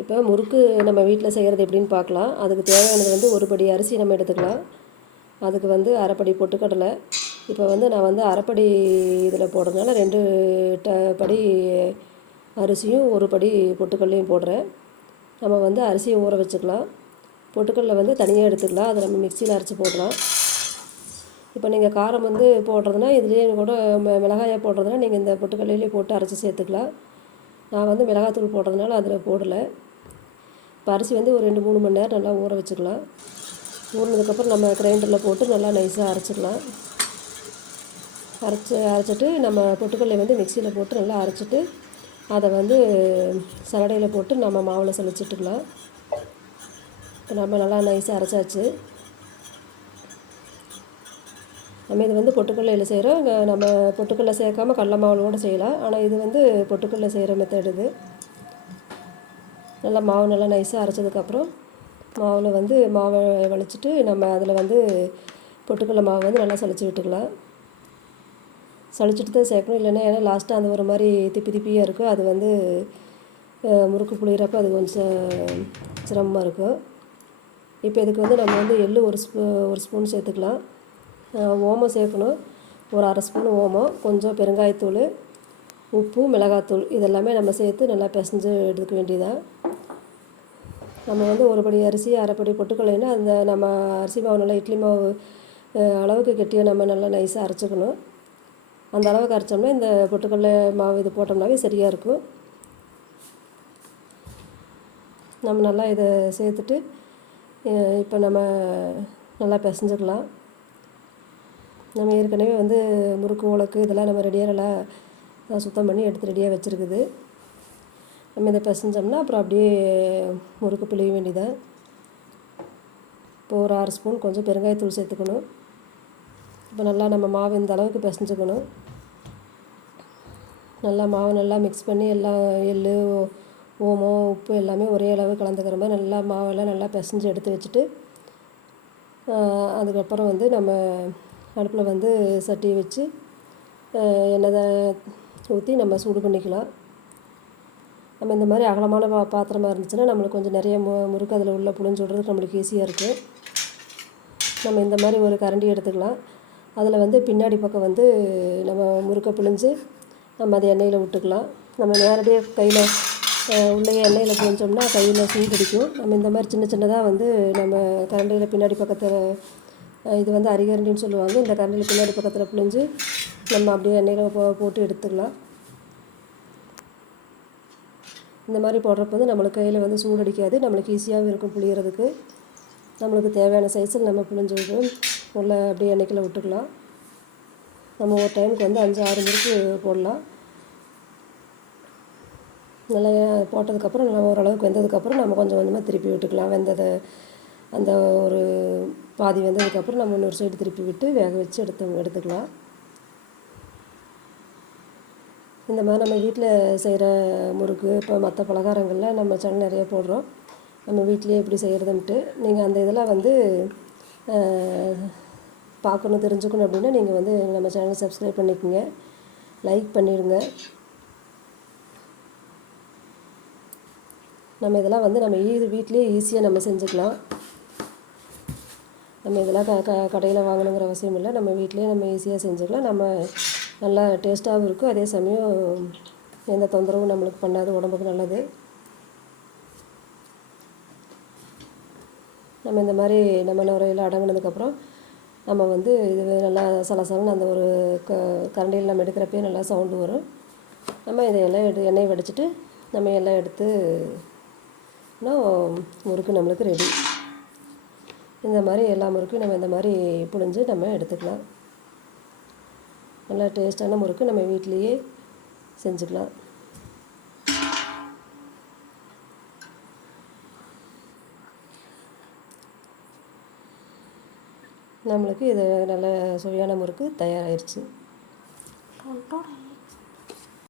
இப்போ முறுக்கு நம்ம வீட்டில் செய்கிறது எப்படின்னு பார்க்கலாம். அதுக்கு தேவையானது வந்து ஒரு படி அரிசி நம்ம எடுத்துக்கலாம். அதுக்கு வந்து அரைப்படி பொட்டுக்கடலை. இப்போ வந்து நான் வந்து அரைப்படி இதில் போடுறதுனால ரெண்டு ட படி அரிசியும் ஒரு படி பொட்டுக்கடலையும் போடுறேன். நம்ம வந்து அரிசியை ஊற வச்சுக்கலாம். பொட்டுக்கடலை வந்து தனியாக எடுத்துக்கலாம். அதை நம்ம மிக்சியில் அரைச்சி போடலாம். இப்போ நீங்கள் காரம் வந்து போடுறதுனா இதுலேயே கூட மிளகாயை போடுறதுனா நீங்கள் இந்த பொட்டுக்கடலையிலே போட்டு அரைச்சி சேர்த்துக்கலாம். நான் வந்து மிளகாத்தூள் போடுறதுனால அதில் போடலை. இப்போ அரிசி வந்து ஒரு ரெண்டு மூணு மணி நேரம் நல்லா ஊற வச்சுக்கலாம். ஊறினதுக்கப்புறம் நம்ம கிரைண்டரில் போட்டு நல்லா நைஸாக அரைச்சிக்கலாம் அரைச்சி அரைச்சிட்டு நம்ம பொட்டுக்கடலை வந்து மிக்சியில் போட்டு நல்லா அரைச்சிட்டு அதை வந்து சலடையில் போட்டு நம்ம மாவில் சலிச்சிட்டுக்கலாம் இப்போ நம்ம நல்லா நைஸாக அரைச்சாச்சு. நம்ம இது வந்து பொட்டுக்கல்லையில் செய்கிறோம் நம்ம பொட்டுக்கல்லை சேர்க்காம கடல மாவில் கூட செய்யலாம். ஆனால் இது வந்து பொட்டுக்கல்லை செய்கிற மெத்தட் இது. நல்லா மாவு நல்லா நைஸாக அரைச்சதுக்கப்புறம் மாவில் வந்து மாவை வலிச்சிட்டு நம்ம அதில் வந்து பொட்டுக்கடலை மாவு வந்து நல்லா சளிச்சு விட்டுக்கலாம். சளிச்சிட்டு தான் சேர்க்கணும். இல்லைன்னா ஏன்னா லாஸ்ட்டாக அந்த ஒரு மாதிரி திப்பி திப்பியாக இருக்கும். அது வந்து முறுக்கு புளிகிறப்ப அது கொஞ்சம் சிரமமாக இருக்கும். இப்போ இதுக்கு வந்து நம்ம வந்து எள்ளு ஒரு ஸ்பூ ஒரு ஸ்பூன் சேர்த்துக்கலாம். ஓமம் சேர்க்கணும். ஒரு அரை ஸ்பூன் ஓமம் கொஞ்சம் பெருங்காயத்தூள் உப்பு மிளகாத்தூள் இதெல்லாமே நம்ம சேர்த்து நல்லா பிசைஞ்சு எடுத்துக்க வேண்டியதான் நம்ம வந்து ஒரு படி அரிசி அரைப்படி பொட்டுக்கடலைன்னா அந்த நம்ம அரிசி மாவு நல்லா இட்லி மாவு அளவுக்கு கெட்டியாக நம்ம நல்லா நைஸாக அரைச்சிக்கணும். அந்த அளவுக்கு அரைச்சோம்னா இந்த பொட்டுக்கடலை மாவு இது போட்டோம்னாவே சரியாக இருக்கும். நம்ம நல்லா இதை சேர்த்துட்டு இப்போ நம்ம நல்லா பிசைஞ்சுக்கலாம். நம்ம ஏற்கனவே வந்து முறுக்கு உலக்கு இதெல்லாம் நம்ம ரெடியாக நல்லா சுத்தம் பண்ணி எடுத்து ரெடியாக வச்சுருக்குது. நம்ம இதை பிசைஞ்சோம்னா அப்புறம் அப்படியே முறுக்கு பிழிய வேண்டியதான் இப்போ ஒரு ஆறு ஸ்பூன் கொஞ்சம் பெருங்காயத்தூள் சேர்த்துக்கணும். இப்போ நல்லா நம்ம மாவு இந்த அளவுக்கு பிசைஞ்சுக்கணும் நல்லா மாவு நல்லா மிக்ஸ் பண்ணி எல்லாம் எள் ஓமம் உப்பு எல்லாமே ஒரே அளவு கலந்துக்கிற மாதிரி நல்லா மாவெல்லாம் நல்லா பிசைஞ்சு எடுத்து வச்சுட்டு அதுக்கப்புறம் வந்து நம்ம அடுப்பில் வந்து சட்டியை வச்சு ஆஹ், எண்ணெய் ஊற்றி நம்ம சூடு பண்ணிக்கலாம். நம்ம இந்த மாதிரி அகலமான பா பாத்திரமாக இருந்துச்சுன்னா நம்மளுக்கு கொஞ்சம் நிறைய மு முறுக்கு அதில் உள்ள புழிஞ்சு விடுறதுக்கு நம்மளுக்கு ஈஸியாக இருக்குது நம்ம இந்த மாதிரி ஒரு கரண்டி எடுத்துக்கலாம். அதில் வந்து பின்னாடி பக்கம் வந்து நம்ம முறுக்கை பிழிஞ்சு நம்ம அதை எண்ணெயில் விட்டுக்கலாம். நம்ம நேரடியாக கையில் உள்ளே எண்ணெயில் பிழிஞ்சோம்னா கையில் சீ பிடிக்கும். நம்ம இந்த மாதிரி சின்ன சின்னதாக வந்து நம்ம கரண்டியில் பின்னாடி பக்கத்தில் இது வந்து அரிகரண்டின்னு சொல்லுவாங்க. இந்த கரண்டியில் பின்னாடி பக்கத்தில் பிழிஞ்சு நம்ம அப்படியே எண்ணெயில் போ போட்டு எடுத்துக்கலாம். இந்த மாதிரி போடுறப்ப வந்து நம்மளுக்கு கையில் வந்து சூடடிக்காது நம்மளுக்கு ஈஸியாகவும் இருக்கும் புளியறதுக்கு. நம்மளுக்கு தேவையான சைஸில் நம்ம புளிஞ்சு விட்டு உள்ள அப்படியே எண்ணெய்க்கில் விட்டுக்கலாம். நம்ம ஒரு டைமுக்கு வந்து அஞ்சு ஆறு முறுக்கு போடலாம். நல்லா போட்டதுக்கப்புறம் நல்லா ஓரளவுக்கு வெந்ததுக்கப்புறம் நம்ம கொஞ்சம் கொஞ்சமாக திருப்பி விட்டுக்கலாம். வெந்ததை அந்த ஒரு பாதி வெந்ததுக்கப்புறம் நம்ம இன்னொரு சைடு திருப்பி விட்டு வேக வச்சு எடுத்து எடுத்துக்கலாம். இந்த மாதிரி நம்ம வீட்டில் செய்கிற முறுக்கு இப்போ மற்ற பலகாரங்களில் நம்ம சேனல் நிறைய போடுறோம். நம்ம வீட்லேயே எப்படி செய்கிறதுன்ட்டு. நீங்கள் அந்த இதெல்லாம் வந்து பார்க்கணும் தெரிஞ்சுக்கணும் அப்படின்னா நீங்கள் வந்து நம்ம சேனலை சப்ஸ்கிரைப் பண்ணிக்கோங்க. லைக் பண்ணிடுங்க. நம்ம இதெல்லாம் வந்து நம்ம ஈ வீட்லேயே ஈஸியாக நம்ம செஞ்சுக்கலாம். நம்ம இதெல்லாம் க க கடையில் வாங்கணுங்கிற அவசியம் இல்லை. நம்ம வீட்டிலேயே நம்ம ஈஸியாக செஞ்சுக்கலாம். நம்ம நல்லா டேஸ்ட்டாகவும் இருக்கும். அதே சமயம் எந்த தொந்தரவும் நம்மளுக்கு பண்ணாது. உடம்புக்கு நல்லது. நம்ம இந்த மாதிரி நம்ம நுரையில் அடங்கினதுக்கப்புறம் நம்ம வந்து இது நல்லா சலசலன்னு அந்த ஒரு க கரண்டியில் நம்ம எடுக்கிறப்பே நல்லா சவுண்டு வரும். நம்ம இதை எல்லாம் எடு எண்ணெய் வடிச்சிட்டு நம்ம எல்லாம் எடுத்து முறுக்கு நம்மளுக்கு ரெடி இந்த மாதிரி எல்லா முறுக்கும் நம்ம இந்த மாதிரி புழிஞ்சு நம்ம எடுத்துக்கலாம். நல்லா டேஸ்ட்டான முறுக்கு நம்ம வீட்டிலையே செஞ்சுக்கலாம். நம்மளுக்கு இது நல்ல சுவையான முறுக்கு தயாராகிடுச்சு